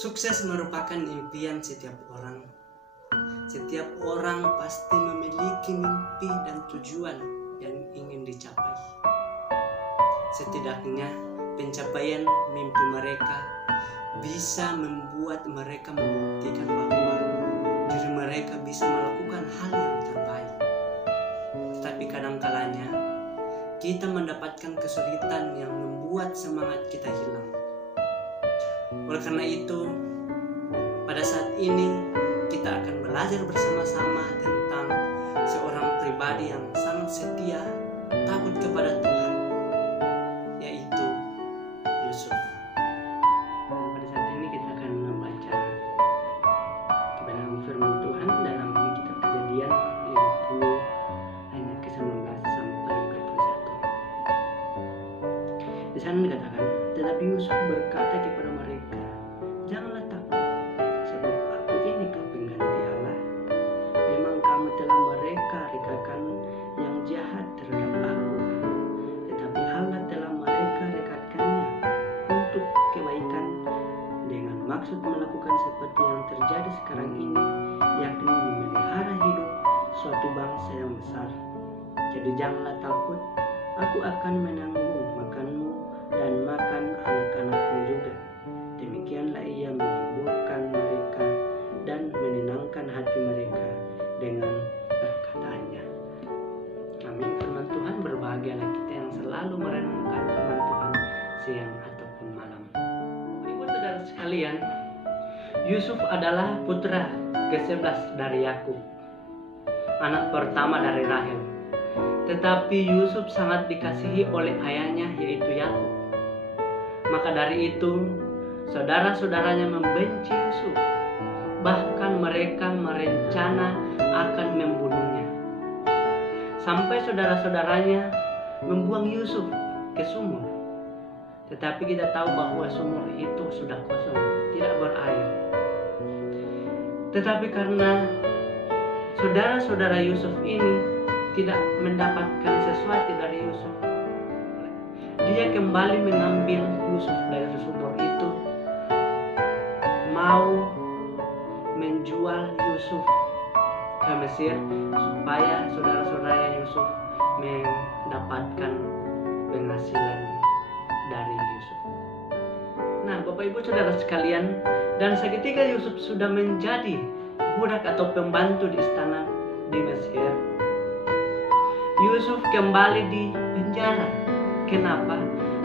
Sukses merupakan impian setiap orang. Setiap orang pasti memiliki mimpi dan tujuan yang ingin dicapai. Setidaknya pencapaian mimpi mereka bisa membuat mereka membuktikan bahwa diri mereka bisa melakukan hal yang terbaik. Tetapi kadang-kalanya kita mendapatkan kesulitan yang membuat semangat kita hilang. Oleh karena itu, pada saat ini kita akan belajar bersama-sama tentang seorang pribadi yang sangat setia, takut kepada Tuhan, yaitu Yusuf. Dan pada saat ini kita akan membaca kebenaran firman Tuhan dalam kitab Kejadian 50 ayat ke-19 sampai 21. Di sana dikatakan, tetapi Yusuf berkata kepada mereka, "Janganlah takut, sebab aku ini pengganti Allah. Memang kamu telah mereka-rekakan yang jahat terhadap aku, tetapi Allah telah mereka-rekatkannya untuk kebaikan dengan maksud melakukan seperti yang terjadi sekarang ini, yakni memelihara hidup suatu bangsa yang besar. Jadi janganlah takut, aku akan menanggung makanmu dan makan anak-anakmu juga." Demikianlah ia menghiburkan mereka dan menenangkan hati mereka dengan perkataannya. Amin. Firman Tuhan, berbahagialah kita yang selalu merenungkan firman Tuhan siang ataupun malam. Ibu saudara sekalian, Yusuf adalah putra ke-11 dari Yakub, anak pertama dari Rahel. Tetapi Yusuf sangat dikasihi oleh ayahnya, yaitu Yakub. Maka dari itu saudara-saudaranya membenci Yusuf. Bahkan mereka merencana akan membunuhnya. Sampai saudara-saudaranya membuang Yusuf ke sumur. Tetapi kita tahu bahwa sumur itu sudah kosong, tidak berair. Tetapi karena saudara-saudara Yusuf ini tidak mendapatkan sesuatu dari Yusuf, dia kembali mengambil Yusuf dari sumur itu, mau menjual Yusuf ke Mesir supaya saudara-saudara Yusuf mendapatkan penghasilan dari Yusuf. Nah, Bapak Ibu Saudara sekalian, dan seketika Yusuf sudah menjadi budak atau pembantu di istana di Mesir, Yusuf kembali di penjara. Kenapa?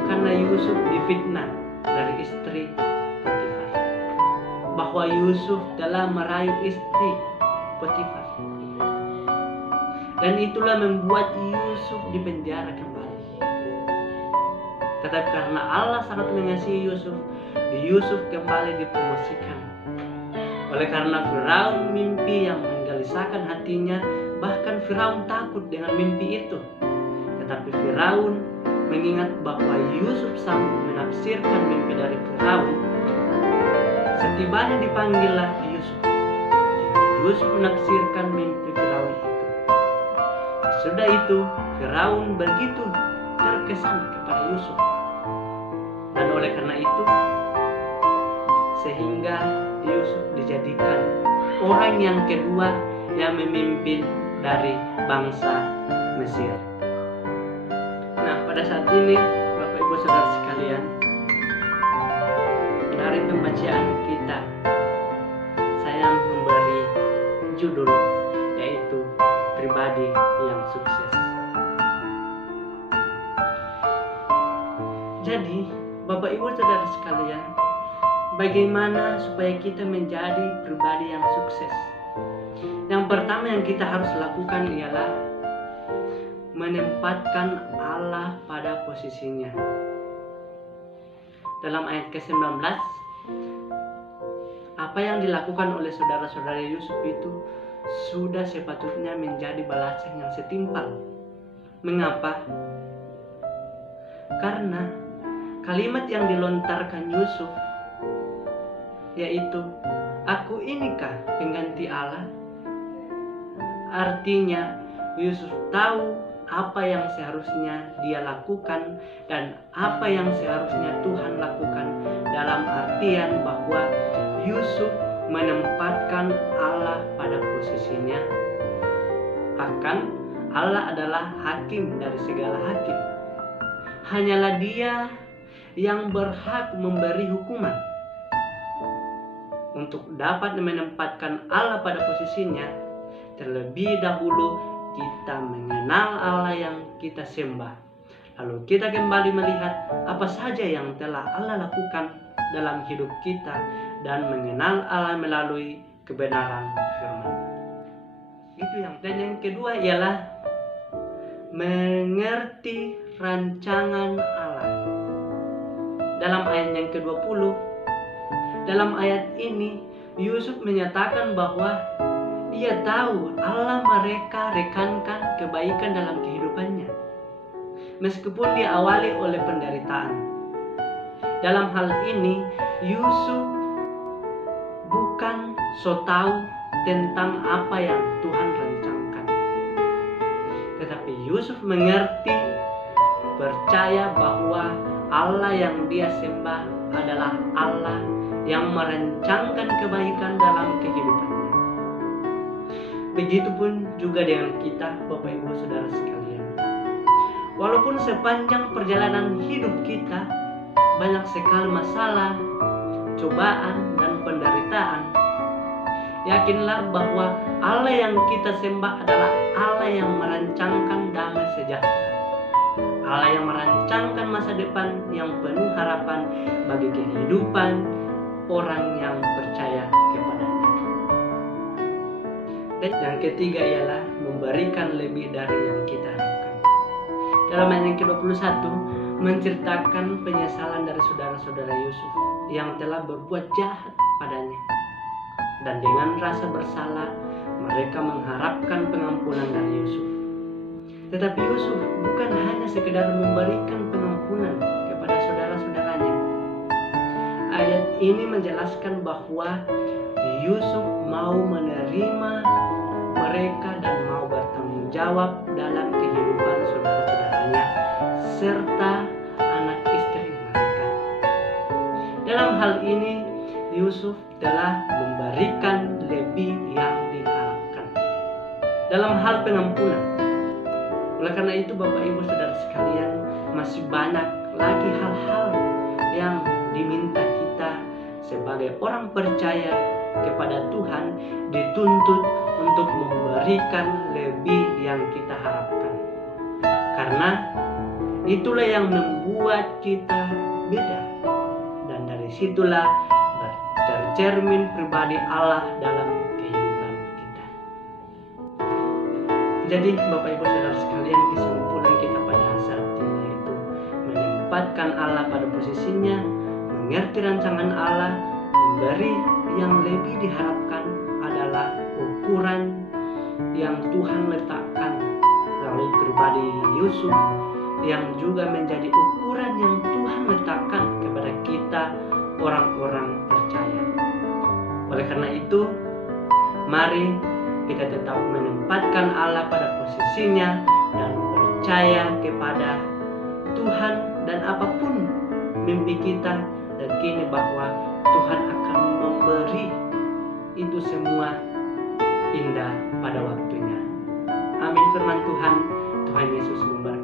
Karena Yusuf difitnah dari istri Potifar, bahwa Yusuf telah merayu istri Potifar, dan itulah membuat Yusuf di penjara kembali. Tetapi karena Allah sangat mengasihi Yusuf, Yusuf kembali dipromosikan. Oleh karena Firaun mimpi yang menggelisahkan hatinya, bahkan Firaun takut dengan mimpi itu. Tetapi Firaun mengingat bahwa Yusuf sanggup menafsirkan mimpi dari Firaun. Setibanya dipanggillah Yusuf. Yusuf menafsirkan mimpi Firaun itu. Sesudah itu Firaun begitu terkesan kepada Yusuf, dan oleh karena itu sehingga Yusuf dijadikan orang yang kedua yang memimpin dari bangsa Mesir. Nah, pada saat ini Bapak Ibu Saudara sekalian, dari pembacaan kita saya memberi judul yaitu pribadi yang sukses. Jadi Bapak Ibu Saudara sekalian, bagaimana supaya kita menjadi pribadi yang sukses? Yang pertama yang kita harus lakukan ialah menempatkan Allah pada posisinya. Dalam ayat ke-19, apa yang dilakukan oleh saudara-saudara Yusuf itu sudah sepatutnya menjadi balasan yang setimpal. Mengapa? Karena kalimat yang dilontarkan Yusuf yaitu, "Aku inikah pengganti Allah?" Artinya Yusuf tahu apa yang seharusnya dia lakukan dan apa yang seharusnya Tuhan lakukan, dalam artian bahwa Yusuf menempatkan Allah pada posisinya. Bahkan Allah adalah hakim dari segala hakim. Hanyalah Dia yang berhak memberi hukuman. Untuk dapat menempatkan Allah pada posisinya, terlebih dahulu kita mengenal Allah yang kita sembah. Lalu kita kembali melihat apa saja yang telah Allah lakukan dalam hidup kita dan mengenal Allah melalui kebenaran firman. Itu yang. Dan yang kedua ialah mengerti rancangan Allah. Dalam ayat yang ke-20, dalam ayat ini Yusuf menyatakan bahwa ia tahu Allah mereka rekankan kebaikan dalam kehidupannya, meskipun diawali oleh penderitaan. Dalam hal ini Yusuf bukan so tahu tentang apa yang Tuhan rancangkan, tetapi Yusuf mengerti, percaya bahwa Allah yang dia sembah adalah Allah yang merancangkan kebaikan dalam kehidupannya. Begitupun juga dengan kita, Bapak Ibu Saudara sekalian. Walaupun sepanjang perjalanan hidup kita banyak sekali masalah, cobaan, dan penderitaan, yakinlah bahwa Allah yang kita sembah adalah Allah yang merancangkan damai sejahtera. Allah yang merancangkan masa depan yang penuh harapan bagi kehidupan orang yang percaya kepadanya. Dan yang ketiga ialah memberikan lebih dari yang kita harapkan. Dalam ayat yang ke-21 menceritakan penyesalan dari saudara-saudara Yusuf yang telah berbuat jahat padanya. Dan dengan rasa bersalah mereka mengharapkan pengampunan dari Yusuf. Tetapi Yusuf bukan hanya sekedar memberikan pengampunan kepada saudara-saudaranya. Ayat ini menjelaskan bahwa Yusuf mau menerima mereka dan mau bertanggung jawab dalam kehidupan saudara-saudaranya serta anak istri mereka. Dalam hal ini Yusuf telah memberikan lebih yang diharapkan dalam hal pengampunan. Oleh karena itu Bapak Ibu Saudara sekalian, masih banyak lagi hal-hal yang diminta kita sebagai orang percaya kepada Tuhan dituntut untuk memberikan lebih yang kita harapkan. Karena itulah yang membuat kita beda. Dan dari situlah tercermin pribadi Allah dalam kehidupan kita. Jadi Bapak Ibu Saudara sekalian, kesimpulan kita pada saat ini yaitu menempatkan Allah pada posisinya, mengerti rancangan Allah, memberi yang lebih diharapkan adalah ukuran yang Tuhan letakkan melalui pribadi Yusuf, yang juga menjadi ukuran yang Tuhan letakkan kepada kita orang-orang percaya. Oleh karena itu, mari kita tetap menempatkan Allah pada posisinya dan percaya kepada Tuhan, dan apapun mimpi kita, yakini bahwa Tuhan akan memberi itu semua indah pada waktunya. Amin. Firman Tuhan Yesus memberkati.